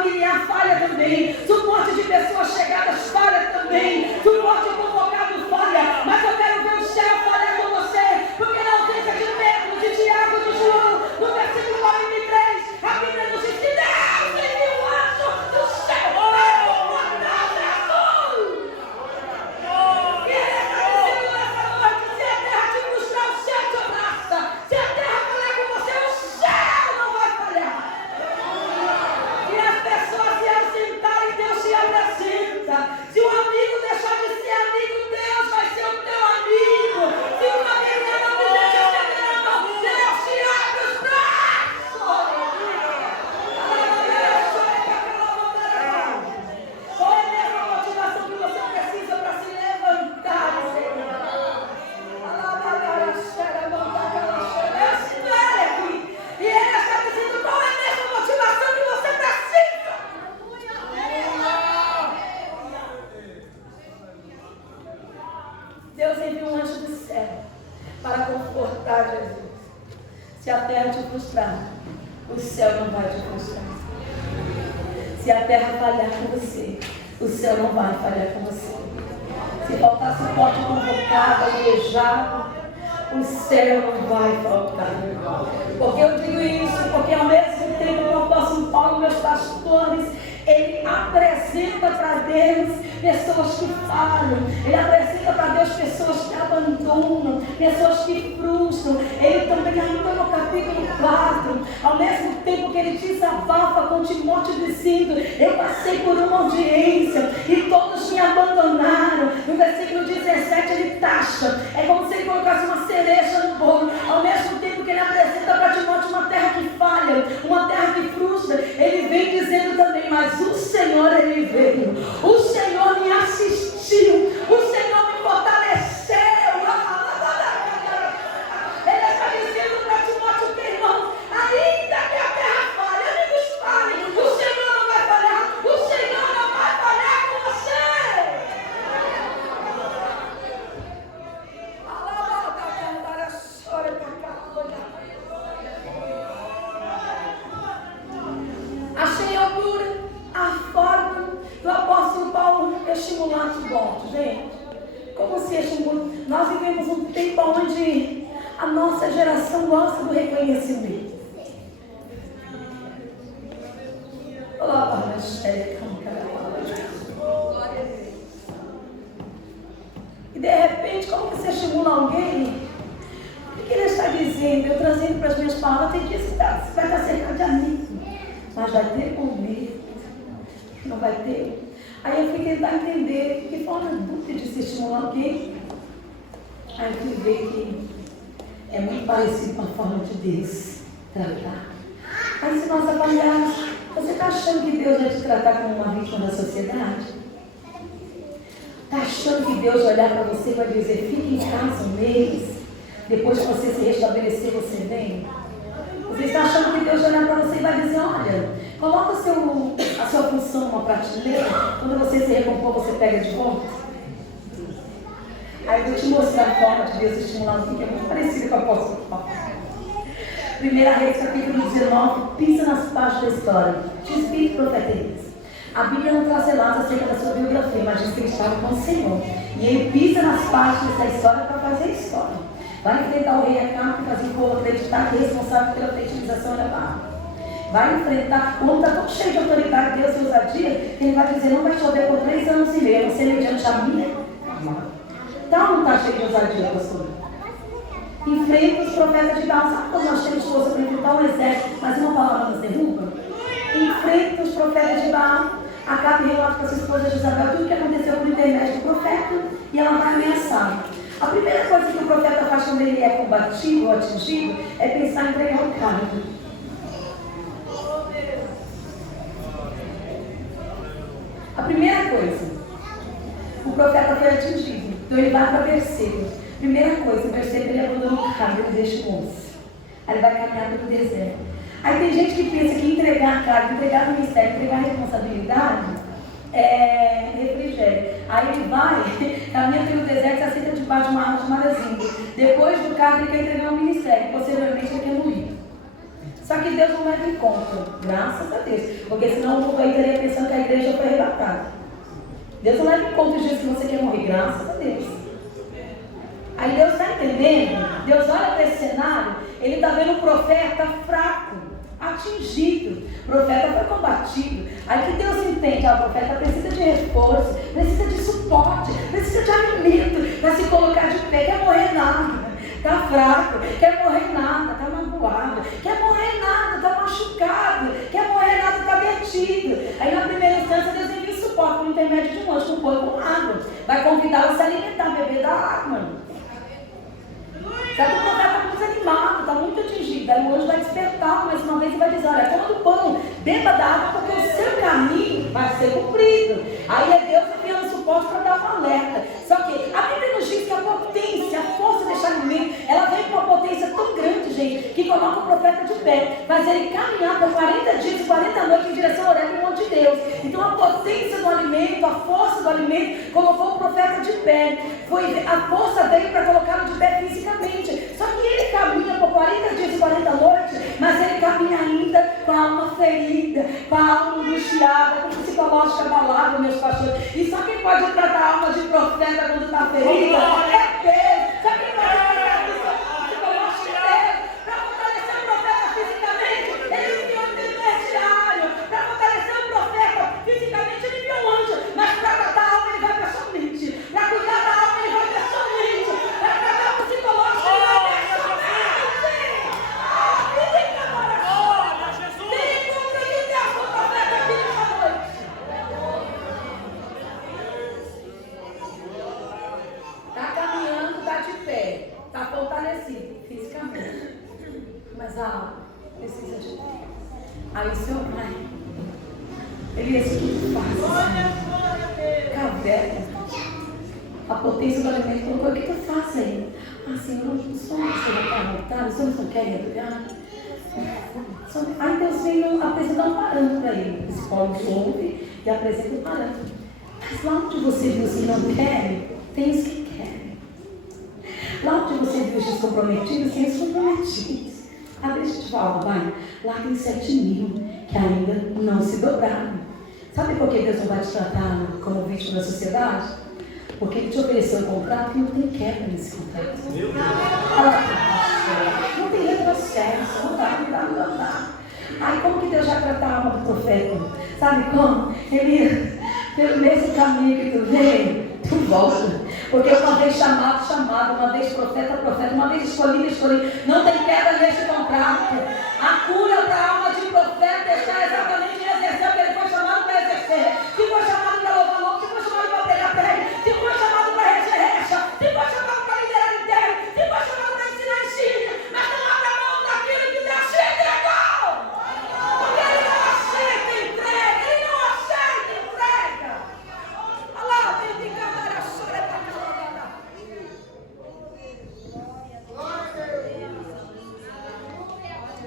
familiar falha também. Suporte de pessoas chegadas falha também. Suporte convocado falha. Mas eu quero ver o céu falhar com você. Porque na ausência de Pedro, de Tiago, de João, no versículo 43, a Bíblia nos diz que Deus enviou um anjo do céu para comandar Jesus. E ele está dizendo nessa noite: se a terra te frustrar, o céu te abraça. Se a terra falhar com você, o céu não vai falhar. E as pessoas se ausentarem, Deus se apresenta. Se o amigo deixar de ser amigo, Deus vai ser o teu amigo. Se o familiar não quiser te estender a mão, Deus te abre os braços. Qual é a mesma motivação que você precisa para se levantar, Senhor? Eu espero aqui. E Ele está dizendo: qual é a mesma motivação que você precisa? Deus enviou um anjo do céu para confortar Jesus. Se a terra te frustrar, o céu não vai te frustrar. Se a terra falhar com você, o céu não vai falhar com você. Se faltar suporte convocado, alejado, o céu não vai faltar. Porque eu digo isso, porque ao mesmo tempo que o apóstolo Paulo, meus pastores, ele apresenta para Deus pessoas que falham. Ele apresenta para Deus pessoas que abandonam, pessoas que frustram. Ele também, ainda no capítulo 4, ao mesmo tempo que ele desabafa com Timóteo dizendo: eu passei por uma audiência e todos me abandonaram. No versículo 17 ele taxa, é como se ele colocasse uma cereja no bolo. Ao mesmo tempo que ele apresenta para Timóteo uma terra que falha, uma terra que frustra, ele vem dizendo também: mas o Senhor, ele veio, o Senhor me assistiu, o Senhor me fortaleceu. Ele está dizendo para Timóteo que, irmão, ainda que a terra falhe, amigos falhem, o Senhor não vai falhar, o Senhor não vai falhar com você. Achei a forma do apóstolo Paulo estimular os bons, gente. Como se estimula? Nós vivemos um tempo onde a nossa geração gosta do reconhecimento. E de repente, como que você estimula alguém? O que ele está dizendo? Eu trazendo para as minhas palavras, tem que estar, você vai estar cercado de amigos, mas vai ter medo, não vai ter. Aí eu fui tentar entender que forma dúvida de se estimular alguém. Aí eu fui ver que é muito parecido com a forma de Deus tratar. Aí se nós avaliarmos, você está achando que Deus vai te tratar como uma vítima da sociedade? Está achando que Deus vai olhar para você e vai dizer: fique em casa um mês, depois que você se restabelecer, você vem? Você está achando que Deus vai olhar para você e vai dizer: olha, coloca a sua função numa prateleira, quando você se recompor, você pega de volta? Aí eu vou te mostrar a forma de Deus estimular alguém que é muito parecida com o apóstolo Paulo. 1 Reis, capítulo 19, pisa nas páginas da história de espírito profeta. A Bíblia não traz relatos acerca da sua biografia, mas diz que ele estava com o Senhor. E ele pisa nas páginas da história para fazer a história. Vai enfrentar o rei Acabe, que fazia o povo acreditar que é responsável pela fertilização da barra. Vai enfrentar, o homem está tão cheio de autoridade, Deus e ousadia, que ele vai dizer: não vai chover por 3 anos e meio, você mediante a minha. Então não está cheio de ousadia, pastor. Enfrenta os profetas de Baal. Sabe quando nós temos força para enfrentar um exército, mas uma palavra nos derruba? Enfrenta os profetas de Baal. Acabe relata para sua esposa Jezabel tudo o que aconteceu por intermédio do profeta, e ela vai ameaçar. A primeira coisa que o profeta faz quando ele é combatido ou atingido é pensar em entregar o cargo. A primeira coisa, o profeta foi atingido, então ele vai para Berseba. Primeira coisa, Berseba, ele abandona o cargo, ele deixa o moço. Aí ele vai caminhar pelo deserto. Aí tem gente que pensa que entregar cargo, entregar o ministério, entregar a responsabilidade é refrigério. Aí ele vai, caminha pelo deserto, se assenta debaixo de uma árvore chamada Zingo. Depois do cargo, ele quer entregar o ministério, posteriormente ele quer morrer. Só que Deus não leva em conta, graças a Deus. Porque senão o povo aí teria pensando que a igreja foi arrebatada. Deus não leva em conta os dias que você quer morrer, graças a Deus. Aí Deus está entendendo, Deus olha para esse cenário, Ele está vendo um profeta fraco, atingido. O profeta foi combatido. Aí que Deus entende, o profeta precisa de reforço, precisa de suporte, precisa de alimento para se colocar de pé, quer morrer nada. Está fraco, quer morrer nada, está magoado, quer morrer nada, está machucado, quer morrer nada, está detido. Aí na primeira instância Deus envia suporte por intermédio de um anjo, um põe com água, vai convidá-lo a se alimentar, beber da água. Só que o profeta está muito desanimado, está muito atingido. Aí o anjo vai despertar mais uma vez e vai dizer: olha, coma do pão, beba da água, porque o seu caminho vai ser cumprido. Aí é Deus enviando suporte para dar uma alerta. Só que a Bíblia nos diz que a potência, a força desse alimento, ela vem com uma potência tão grande, gente, que coloca o profeta de pé, faz ele caminhar por 40 dias e 40 noites em direção ao Horebe, monte de Deus. Então a potência do alimento, a força do alimento, colocou o profeta de pé. A força veio para colocá-lo de pé fisicamente. Só que ele caminha por 40 dias e 40 noites, mas ele caminha ainda com a alma ferida, com a alma angustiada, com o psicológico abalado, meus pastores. E só quem pode tratar a alma de profeta quando está ferida é Deus. Só quem pode tratar o psicológico é Deus. Para fortalecer o profeta fisicamente, ele enviou um intermediário. Para fortalecer o profeta fisicamente, ele enviou um anjo. Mas para tratar a alma, ele vai pessoalmente. Para cuidar da alma, ele vai pessoalmente. Para tratar o psicológico, ele vai pessoalmente. Está fortalecido fisicamente, mas a alma precisa de Deus. Aí o Senhor vai, Ele é isso que faz. Caverna, a potência do alimento colocou: o que eu faço aí? Senhor, eu não sou uma pessoa para voltar, os homens não querem adorar. Aí Deus veio apresentar um parâmetro para ele. O psicólogo ouve e apresenta um parâmetro. Mas lá onde você viu os que não querem, tem os que querem. Lá onde você viu os descomprometidos, tem os comprometidos. Deixa eu te falar, vai. Lá tem 7.000 que ainda não se dobraram. Sabe por que Deus não vai te tratar como vítima da sociedade? Porque Ele te ofereceu um contrato que não tem quebra nesse contrato. Não tem retrocesso, não dá. Aí como que Deus vai tratar a alma do profeta? Sabe como? Ele, pelo mesmo caminho que tu veio, tu volta. Porque uma vez chamado, uma vez profeta, uma vez escolhido. Não tem quebra neste contrato. A cura para a alma de profeta está exatamente em exercer o que ele foi chamado para exercer. Se foi chamado para louvar louco, se foi chamado para pregar prego, se foi chamado para recha, se foi chamado para liderar inteiro, se foi chamado para ensinar ensino, mas não abra mão daquilo que Deus te entregou. Porque Ele não aceita entrega, Ele não aceita entrega. Olha lá, tem que cantar a chora para cá.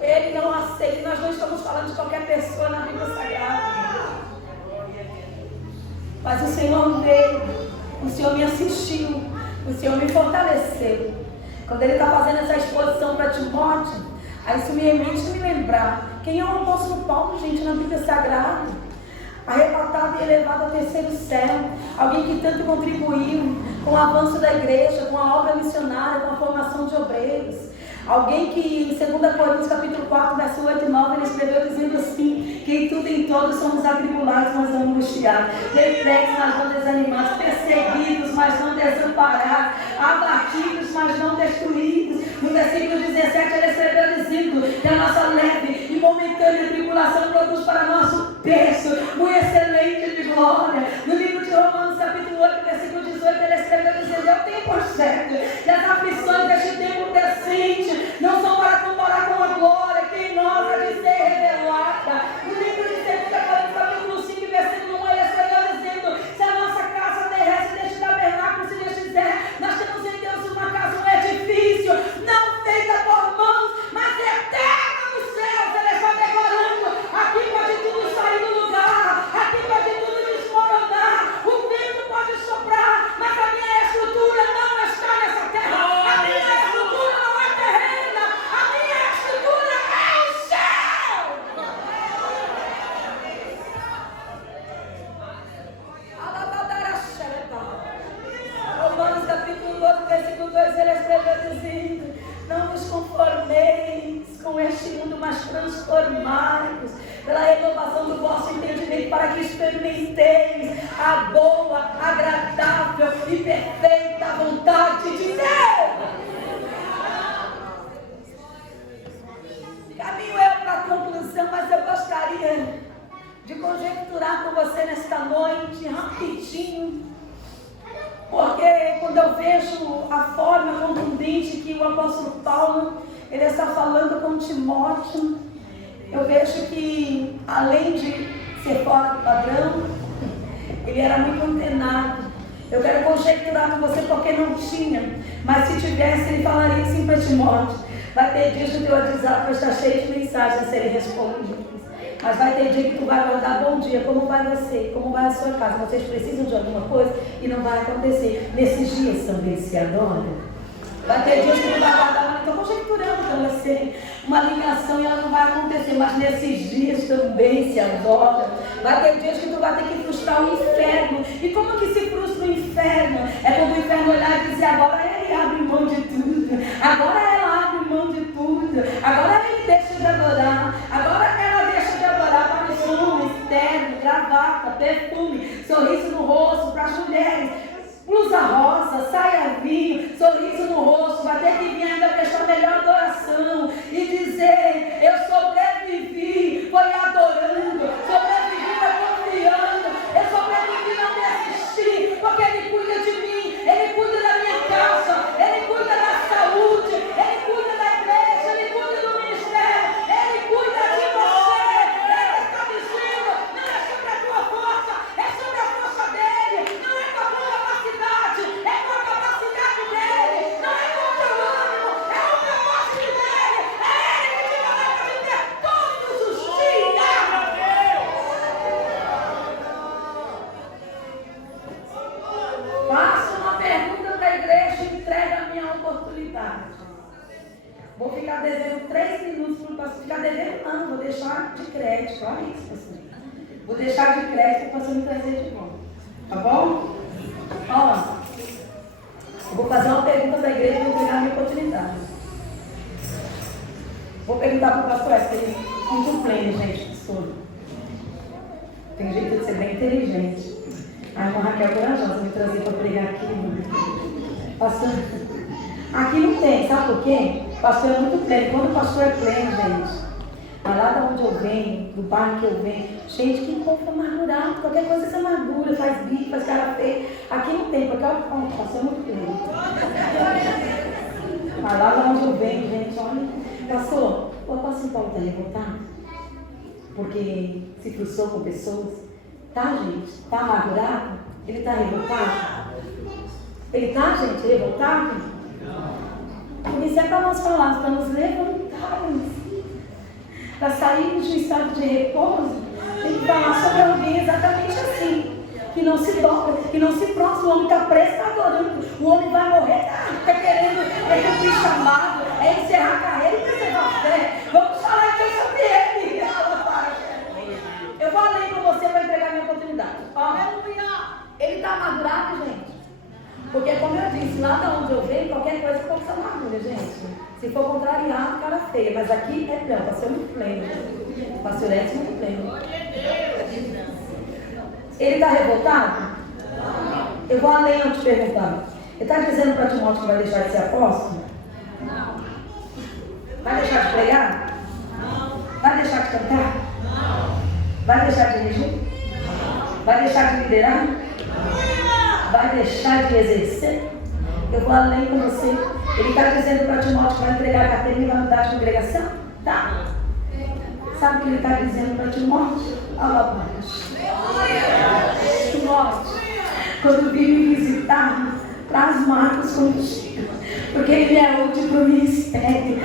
Ele não aceita. Nós não estamos falando de qualquer pessoa na Bíblia Sagrada. Mas o Senhor veio, o Senhor me assistiu, o Senhor me fortaleceu. Quando Ele está fazendo essa exposição para Timóteo, aí isso me remete a me lembrar. Quem é o apóstolo Paulo, gente, na Bíblia Sagrada? Arrebatado e elevado ao terceiro céu. Alguém que tanto contribuiu com o avanço da igreja, com a obra missionária, com a formação de obreiros. Alguém que em 2 Coríntios capítulo 4, verso 8 e 9, ele escreveu dizendo assim: que em tudo e em todos somos atribulados, mas não angustiados, perplexos, mas não desanimados, perseguidos, mas não desamparados, abatidos, mas não destruídos. No versículo 17 ele escreveu dizendo que a nossa leve e momentânea tribulação produz para nós um peso muito excelente de glória. No livro de Romanos capítulo 8, versículo 18, ele escreveu dizendo: eu tenho por certo que as aflições deste tempo presente não são para comparar com a glória que em nós há de ser revelada. No livro de 2 Coríntios capítulo 5, versículo 1, ele escreveu dizendo: se a nossa casa terrestre deste tabernáculo se desfizer, nós temos em Deus uma casa, um edifício, não feita por mãos, mas eterna no céu. Ele está declarando: aqui pode tudo sair do lugar, aqui pode tudo desmoronar. Deus, ele escreveu dizendo: não vos conformeis com este mundo, mas transformai-vos pela renovação do vosso entendimento, para que experimenteis a boa, agradável e perfeita vontade de Deus. Caminho eu para a conclusão, mas eu gostaria de conjecturar com você nesta noite, rapidinho, porque quando eu vejo a forma contundente que o apóstolo Paulo ele está falando com Timóteo, eu vejo que, além de ser fora do padrão, ele era muito antenado. Eu quero conjecturar com você porque não tinha, mas se tivesse, ele falaria assim para Timóteo: vai ter dias que o teu WhatsApp vai estar cheio de mensagens a serem respondidas, mas vai ter dia que tu vai mandar bom dia, como vai você, como vai a sua casa, vocês precisam de alguma coisa e não vai acontecer. Nesses dias também se adora. Vai ter dias que tu vai guardar, estou conjecturando para você, uma ligação e ela não vai acontecer, mas nesses dias também se adora. Vai ter dias que tu vai ter que frustrar o inferno. E como que se frustra o inferno? É quando o inferno olhar e dizer: agora ele abre mão de tudo, agora ela abre mão de tudo, agora ele deixa de adorar, agora ela deixa de adorar para os homens, terno, gravata, perfume, sorriso no rosto para as mulheres, blusa rosa, saia vinho, sorriso no rosto, vai ter que vir ainda prestar melhor adoração e dizer: eu sobrevivi, foi adorando, sobrevivi, foi confiando, eu sobrevivi, não desisti, porque ele cuida de mim, ele cuida da minha casa, ele cuida da saúde, ele cuida da igreja, ele cuida do ministério, ele cuida de você. Ele está dizendo: não é sobre a tua força, é sobre a força dele, não é com a tua capacidade, é com a capacidade dele, não é com o teu ânimo, é o propósito dele, é ele que te dará para viver todos os dias. Faço uma pergunta para a igreja e entrega a minha oportunidade. Vou ficar devendo 3 minutos para o pastor. Ficar devendo não, vou deixar de crédito. Olha isso, pastor. Vou deixar de crédito para o pastor me trazer de volta. Tá bom? Ó, eu vou fazer uma pergunta para a igreja e vou entregar a minha oportunidade. Vou perguntar para o pastor, ele é muito pleno, gente, pastor. Tem jeito de ser bem inteligente. A irmã Raquel corajosa me trazer para pregar aqui, irmã. Pastor, aqui não tem, sabe por quê? O pastor é muito pleno. Quando o pastor é pleno, gente, mas lá de onde eu venho, do bairro que eu venho, gente, que povo amargurado, qualquer coisa se amargura, faz bico, faz cara feia. Aqui não tem, porque o pastor é muito pleno. Mas lá de onde eu venho, gente, olha, pastor, o apóstolo Paulo está revoltado? Porque se frustrou com pessoas? Tá, gente? Tá amargurado? Ele está revoltado? Ele tá, gente, revoltado? Por isso é para nós falarmos, para nos levantarmos, para sairmos de um estado de repouso, tem que falar sobre alguém exatamente assim, que não se dobra, que não se prostra. O homem está preso, está adorando, o homem vai morrer, está querendo cumprir chamado, encerrar a carreira e preservar a fé. Vamos falar então sobre ele. Eu vou além com você para entregar a minha oportunidade. Ele está amargurado, gente. Porque, como eu disse, lá de onde eu venho, qualquer coisa pode ser amargura, gente. Se for contrariado, cara feia. Mas aqui é pleno, pastor muito pleno. Pastor Edson muito pleno. Ele está revoltado? Eu vou além eu te perguntar. Ele está dizendo para Timóteo que vai deixar de ser apóstolo? Não. Vai deixar de pregar? Não. Vai deixar de cantar? Não. Vai deixar de regir? Não. Vai deixar de liderar? Não. Vai deixar de exercer? Eu vou além com você. Ele está dizendo para Timóteo que vai entregar a carteira e vai mudar de congregação? Tá. Sabe o que ele está dizendo para Timóteo? Timóteo, quando vim me visitar, traz Marcos contigo, porque ele é útil para o ministério.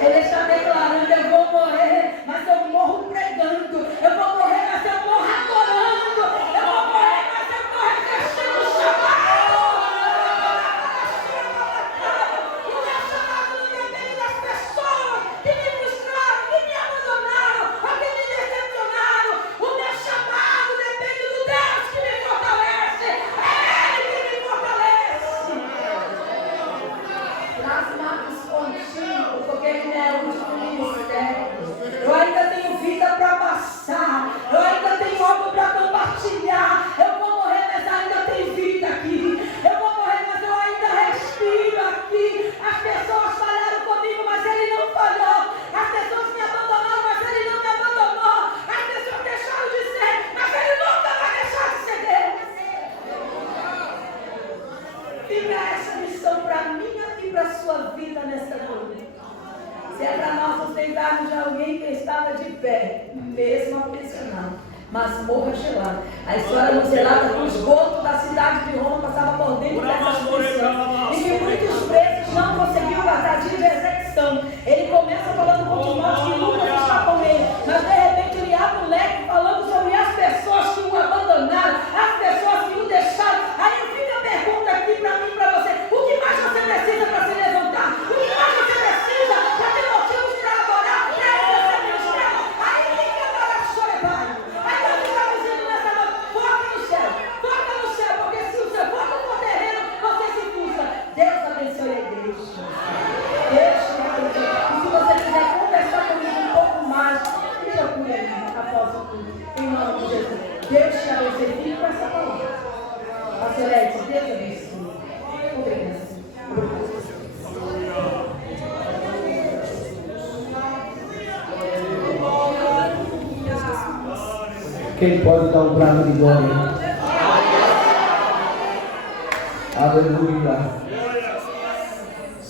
Ele está declarando: eu vou morrer, mas eu morro pregando. Eu vou morrer, mas eu morro adorando. Eu vou morrer, mas eu morro exercendo o chamado. O meu chamado não depende das pessoas que me frustraram, que me abandonaram, ou que me decepcionaram. O meu chamado depende do Deus que me fortalece. É Ele que me fortalece. Fica essa lição para minha e para a sua vida nesta noite. Se é para nós sustentarmos de alguém que estava de pé, mesmo aprisionado, masmorra gelada. A história nos relata que o esgoto da cidade de Roma passava por dentro dessas prisões e que muitos presos não conseguiam passar de execução. Ele começa falando com Timóteo que Lucas está com ele, mas de repente ele abre o leque falando sobre as pessoas que o abandonaram, as pessoas que o deixaram. Aí fica a pergunta aqui para mim e para você: o que mais você precisa para se levantar? O que mais você precisa para ter motivos para adorar, para exercer ministério? Aí fica para chorar. Aí nós estamos indo nessa noite: foca no céu, porque se o seu foco for terreno, você se frustra. Deus abençoe a igreja. Deus te abençoe. E se você quiser conversar comigo um pouco mais, me procure aí após o culto. Em nome de Jesus. Deus te abençoe. Fique com essa palavra. Pastor Edson, Deus abençoe. Obrigado. Quem pode dar um brado de glória? Aleluia.